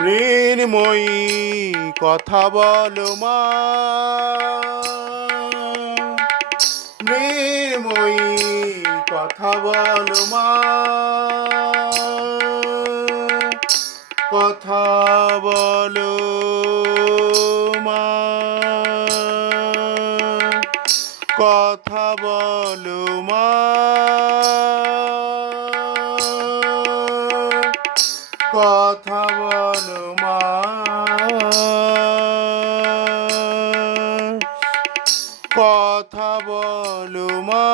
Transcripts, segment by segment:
মৃন্ময়ী, কথা বলো মা। মৃন্ময়ী, কথা বলো মা। কথা বলো মা। কথা বলো মা। কথা কথা বলো মা।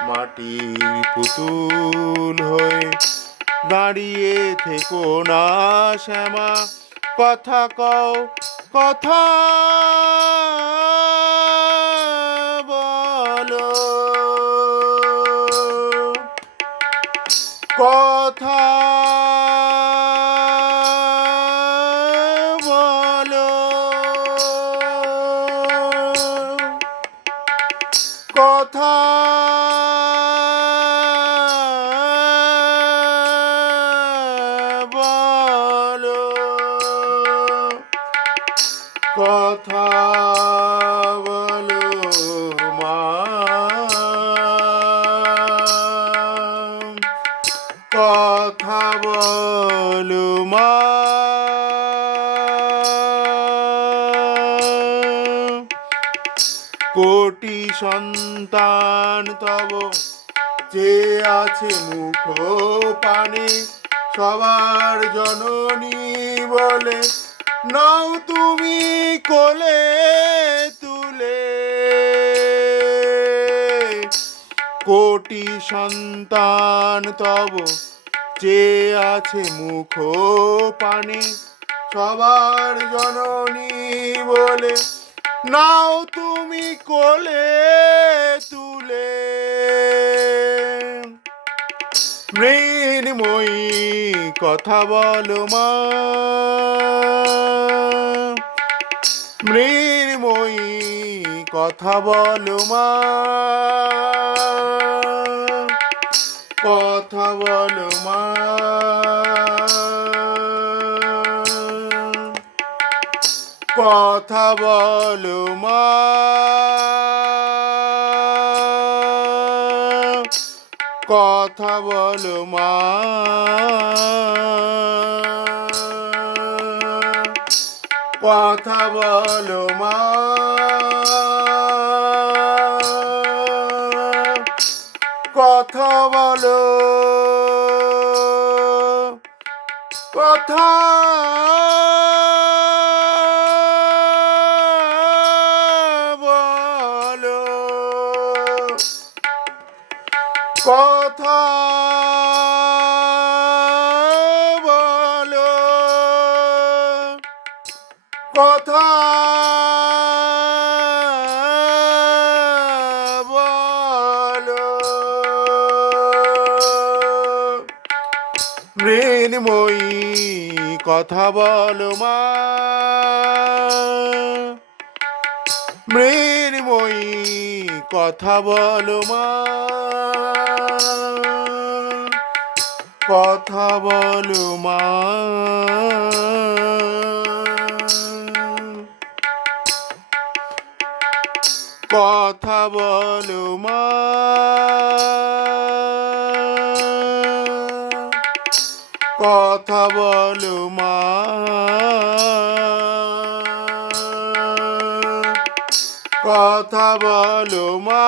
মাটির পুতুল হয়ে দাঁড়িয়ে থেকো না শ্যামা। কথা কও, কথা বলো। কথা কথা। বলো। কথা বলো মা। কথা বলো মা। কোটি সন্তান তব। যে আছে মুখ পানে সবার জননী বলে, নাও তুমি কোলে তুলে। কোটি সন্তান তব। যে আছে মুখ পানে সবার জননী বলে নাও তুমি কোলে তুলে। মৃন্ময়ী, কথা বলো মা। মৃন্ময়ী, কথা বলো মা। কথা বলো মা। কথা বলো মা। কথা বলো মা। কথা বলো মা। কথা বলো। কথা কথা বলো। কথা বলো। মৃন্ময়ী কথা বলো মা। মৃন্ময়ী কথা বলো মা। কথা বলো মা। কথা বলো মা। কথা বলো মা। কথা বলো মা।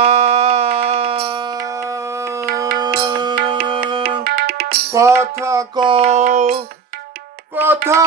কথা কথা